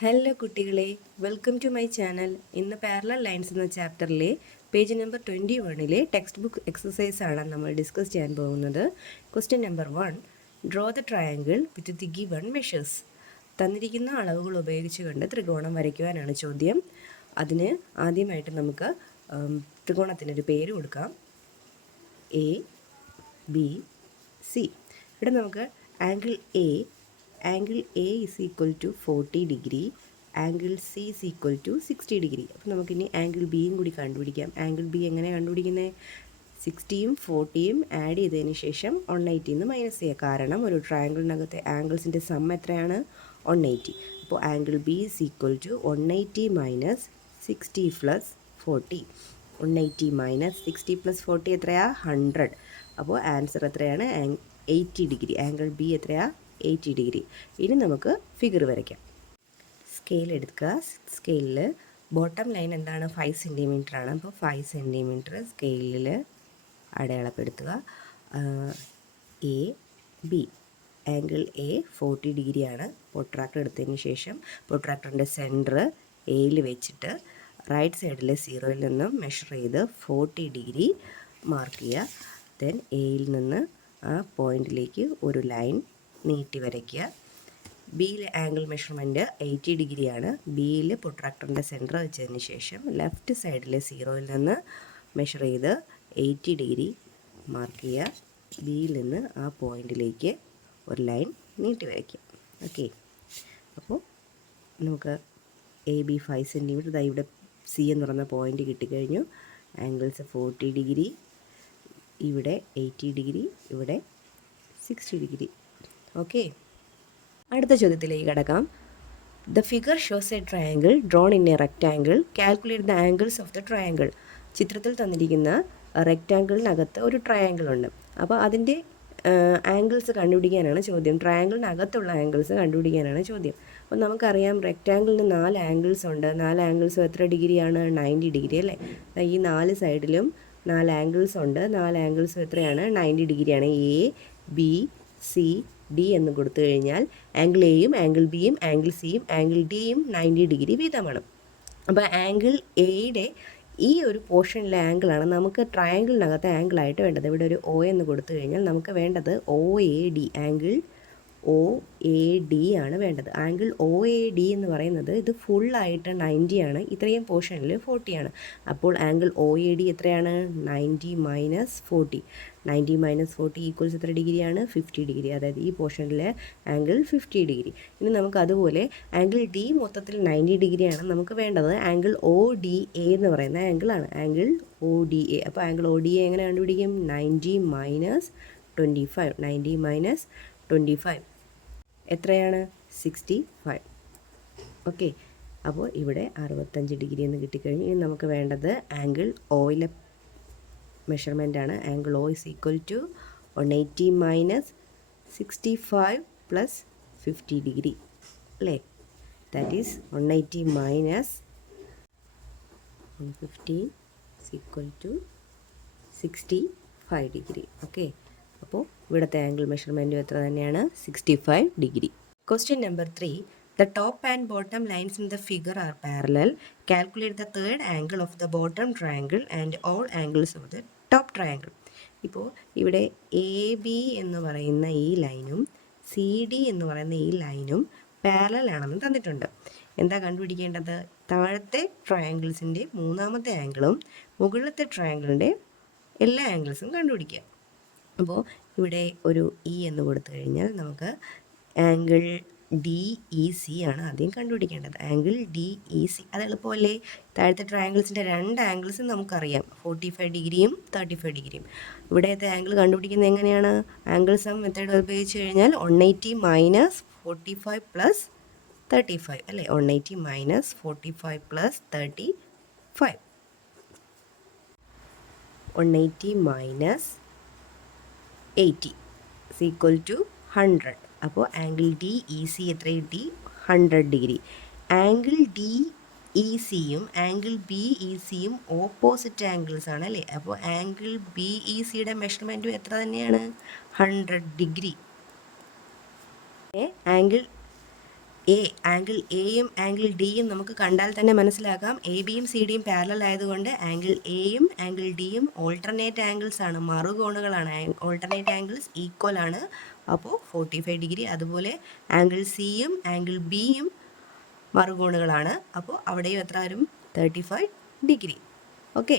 Hello കുട്ടികളെ, welcome to my channel. ഇന്ന് parallel lines എന്ന ചാപ്റ്ററിലെ page number 21 text book exercise ആണ് നമ്മൾ ഡിസ്കസ് ചെയ്യാൻ പോകുന്നത്. Question number 1, draw the triangle with the given measures. തന്നിരിക്കുന്ന അളവുകൾ ഉപയോഗിച്ചുകൊണ്ട് ത്രികോണം വരയ്ക്കുവാനാണ് ചോദ്യം. അതിന് ആദ്യമായിട്ട് നമുക്ക് ത്രികോണത്തിനൊരു പേര് കൊടുക്കാം, എ ബി സി. ഇവിടെ നമുക്ക് angle A is equal to 40 degree, angle C is equal to 60 degree. അപ്പോൾ നമുക്കിനി ആംഗിൾ ബിയും കൂടി കണ്ടുപിടിക്കാം. ആംഗിൾ ബി എങ്ങനെ കണ്ടുപിടിക്കുന്നത്? 60യും 40യും ആഡ് ചെയ്തതിന് ശേഷം 180 മൈനസ് ചെയ്യുക. കാരണം ഒരു ട്രയാങ്കിളിനകത്തെ ആംഗിൾസിൻ്റെ സം എത്രയാണ്? 180. അപ്പോൾ angle B is equal to 180 minus 60 plus 40. 180 minus 60 plus 40 എത്രയാണ്? 100. അപ്പോൾ ആൻസർ എത്രയാണ്? 80 ഡിഗ്രി. ആംഗിൾ ബി എത്രയാണ്? 80 ഡിഗ്രി. ഇനി നമുക്ക് ഫിഗർ വരയ്ക്കാം. സ്കെയിൽ എടുക്കുക. സ്കെയിലിൽ ബോട്ടം ലൈൻ എന്താണ്? 5 സെൻറ്റിമീറ്റർ ആണ്. അപ്പോൾ 5 സെൻറ്റിമീറ്റർ സ്കെയിലിൽ അടയാളപ്പെടുത്തുക. എ ബി ആംഗിൾ എ 40 ഡിഗ്രിയാണ്. പ്രൊട്രാക്ടർ എടുത്തതിന് ശേഷം പ്രൊട്രാക്ടറിൻ്റെ സെൻറ്റർ എയിൽ വെച്ചിട്ട് റൈറ്റ് സൈഡിലെ 0യിൽ നിന്നും മെഷർ ചെയ്ത് 40 ഡിഗ്രി മാർക്ക് ചെയ്യുക. ദെൻ എയിൽ നിന്ന് ആ പോയിൻറ്റിലേക്ക് ഒരു ലൈൻ നീട്ടി വരയ്ക്കുക. ബിയിലെ ആംഗിൾ മെഷർമെൻറ്റ് 80 ഡിഗ്രിയാണ്. ബിയിൽ പ്രൊട്രാക്ടറിൻ്റെ സെൻറ്റർ വെച്ചതിന് ശേഷം ലെഫ്റ്റ് സൈഡിലെ 0യിൽ നിന്ന് മെഷർ ചെയ്ത് 80 ഡിഗ്രി മാർക്ക് ചെയ്യുക. ബിയിൽ നിന്ന് ആ പോയിൻറ്റിലേക്ക് ഒരു ലൈൻ നീട്ടി വരയ്ക്കുക. ഓക്കെ, അപ്പോൾ നമുക്ക് എ ബി 5 സെൻറ്റിമീറ്റർ, ഇതാ ഇവിടെ സി എന്ന് പറയുന്ന പോയിൻ്റ് കിട്ടിക്കഴിഞ്ഞു. ആംഗിൾസ് 40 ഡിഗ്രി, ഇവിടെ 80 ഡിഗ്രി, ഇവിടെ 60 ഡിഗ്രി. ഓക്കെ, അടുത്ത ചോദ്യത്തിലേക്ക് കിടക്കാം. The figure shows A triangle drone in A rectangle. Calculate the angles of the triangle. ചിത്രത്തിൽ തന്നിരിക്കുന്ന റെക്റ്റാങ്കിളിനകത്ത് ഒരു ട്രയാങ്കിൾ ഉണ്ട്. അപ്പോൾ അതിൻ്റെ ആംഗിൾസ് കണ്ടുപിടിക്കാനാണ് ചോദ്യം. ട്രയാങ്കിളിനകത്തുള്ള ആംഗിൾസ് കണ്ടുപിടിക്കാനാണ് ചോദ്യം. അപ്പോൾ നമുക്കറിയാം റെക്റ്റാങ്കിളിന് 4 ആംഗിൾസ് ഉണ്ട്. 4 ആംഗിൾസും എത്ര ഡിഗ്രിയാണ്? 90 ഡിഗ്രി അല്ലേ. ഈ 4 സൈഡിലും 4 ആംഗിൾസ് ഉണ്ട്. 4 ആംഗിൾസും എത്രയാണ്? 90 ഡിഗ്രിയാണ്. എ ബി സി ഡി എന്ന് കൊടുത്തു കഴിഞ്ഞാൽ ആംഗിൾ എയും ആംഗിൾ ബിയും ആംഗിൾ സിയും ആംഗിൾ ഡിയും 90 ഡിഗ്രി വീതമാണ്. അപ്പോൾ ആംഗിൾ എയുടെ ഈ ഒരു പോർഷനിലെ ആംഗിളാണ് നമുക്ക് ട്രയാങ്കിളിനകത്തെ ആംഗിളായിട്ട് വേണ്ടത്. ഇവിടെ ഒരു ഒ എന്ന് കൊടുത്തു കഴിഞ്ഞാൽ നമുക്ക് വേണ്ടത് O A D, angle O A D ആണ് വേണ്ടത്. ആംഗിൾ ഒ എ ഡി എന്ന് പറയുന്നത് ഇത് ഫുള്ളായിട്ട് 90 ആണ്, ഇത്രയും പോർഷനിൽ 40 ആണ്. അപ്പോൾ ആംഗിൾ ഒ എ ഡി എത്രയാണ്? 90 മൈനസ് 40. 90 മൈനസ് 40 ഈക്വൽസ് എത്ര ഡിഗ്രിയാണ്? 50 ഡിഗ്രി. അതായത് ഈ പോർഷനിലെ ആംഗിൾ 50 ഡിഗ്രി. ഇനി നമുക്ക് അതുപോലെ ആംഗിൾ ഡി മൊത്തത്തിൽ 90 ഡിഗ്രിയാണ് നമുക്ക് വേണ്ടത്. ആംഗിൾ ഒ ഡി എ എന്ന് പറയുന്ന ആംഗിളാണ്, ആംഗിൾ ഒ ഡി എ. അപ്പോൾ ആംഗിൾ ഒ ഡി എ എങ്ങനെ കണ്ടുപിടിക്കും? 90 മൈനസ് 25. 90 മൈനസ് 25 എത്രയാണ്? 65. ഓക്കെ, അപ്പോൾ ഇവിടെ 65 ഡിഗ്രി എന്ന് കിട്ടിക്കഴിഞ്ഞു. ഇനി നമുക്ക് വേണ്ടത് ആംഗിൾ ഒയിലെ മെഷർമെൻ്റ് ആണ്. Angle O is equal to 180 minus 65 plus 50 degree അല്ലേ. That is 180 minus 150 is equal to 65 degree. Okay, അപ്പോൾ ഇവിടുത്തെ ആംഗിൾ മെഷർമെൻറ്റും എത്ര തന്നെയാണ്? 65 degree. Question number 3, the top and bottom lines in the figure are parallel. Calculate the third angle of the bottom triangle and all angles of the top triangle. ഇപ്പോൾ ഇവിടെ A B എന്ന് പറയുന്ന ഈ ലൈനും C D എന്ന് പറയുന്ന ഈ ലൈനും പാരലൽ ആണെന്ന് തന്നിട്ടുണ്ട്. എന്താ കണ്ടുപിടിക്കേണ്ടത്? താഴത്തെ ട്രയാങ്കിൾസിൻ്റെ മൂന്നാമത്തെ ആംഗിളും മുകളിലത്തെ ട്രയാങ്കിളിൻ്റെ എല്ലാ ആംഗിൾസും കണ്ടുപിടിക്കുക. അപ്പോൾ ഇവിടെ ഒരു ഇ എന്ന് കൊടുത്തു കഴിഞ്ഞാൽ നമുക്ക് ആംഗിൾ ഡി ഇ സി ആണ് ആദ്യം കണ്ടുപിടിക്കേണ്ടത്. ആംഗിൾ ഡി ഇ സി അത് എളുപ്പമല്ലേ. താഴത്തെ ട്രയാങ്കിൾസിൻ്റെ 2 ആംഗിൾസും നമുക്കറിയാം, 45 ഡിഗ്രിയും 35 ഡിഗ്രിയും. ഇവിടത്തെ ആംഗിൾ കണ്ടുപിടിക്കുന്നത് എങ്ങനെയാണ്? ആംഗിൾ സം മെത്തേഡ് ഉപയോഗിച്ച് കഴിഞ്ഞാൽ 180 മൈനസ് 45 പ്ലസ് 35 അല്ലേ. 180 minus 45 plus 35. 180 minus 80 is equal to 100. അപ്പോൾ ആംഗിൾ ഡി ഇ സി എത്ര കിട്ടി? 100 ഡിഗ്രി. ആംഗിൾ ഡി ഇ സിയും ആംഗിൾ ബി ഇ സിയും ഓപ്പോസിറ്റ് ആംഗിൾസ് ആണ് അല്ലേ. അപ്പോൾ ആംഗിൾ ബി ഇ സിയുടെ മെഷർമെൻറ്റും എത്ര തന്നെയാണ്? 100 ഡിഗ്രി. ആംഗിൾ എ ആംഗിൾ എയും ആംഗിൾ ഡിയും നമുക്ക് കണ്ടാൽ തന്നെ മനസ്സിലാക്കാം എ ബിയും സി ഡിയും പാരലൽ ആയതുകൊണ്ട് ആംഗിൾ എയും ആംഗിൾ ഡിയും ഓൾട്ടർനേറ്റ് ആംഗിൾസ് ആണ്, മറുകോണുകളാണ്. ഓൾട്ടർനേറ്റ് ആംഗിൾസ് ഈക്വൽ ആണ്, അപ്പോൾ 45 ഡിഗ്രി. അതുപോലെ ആംഗിൾ സിയും ആംഗിൾ ബിയും മറുകോണുകളാണ്, അപ്പോൾ അവിടെയും എത്ര വരും? 35 ഡിഗ്രി. ഓക്കെ.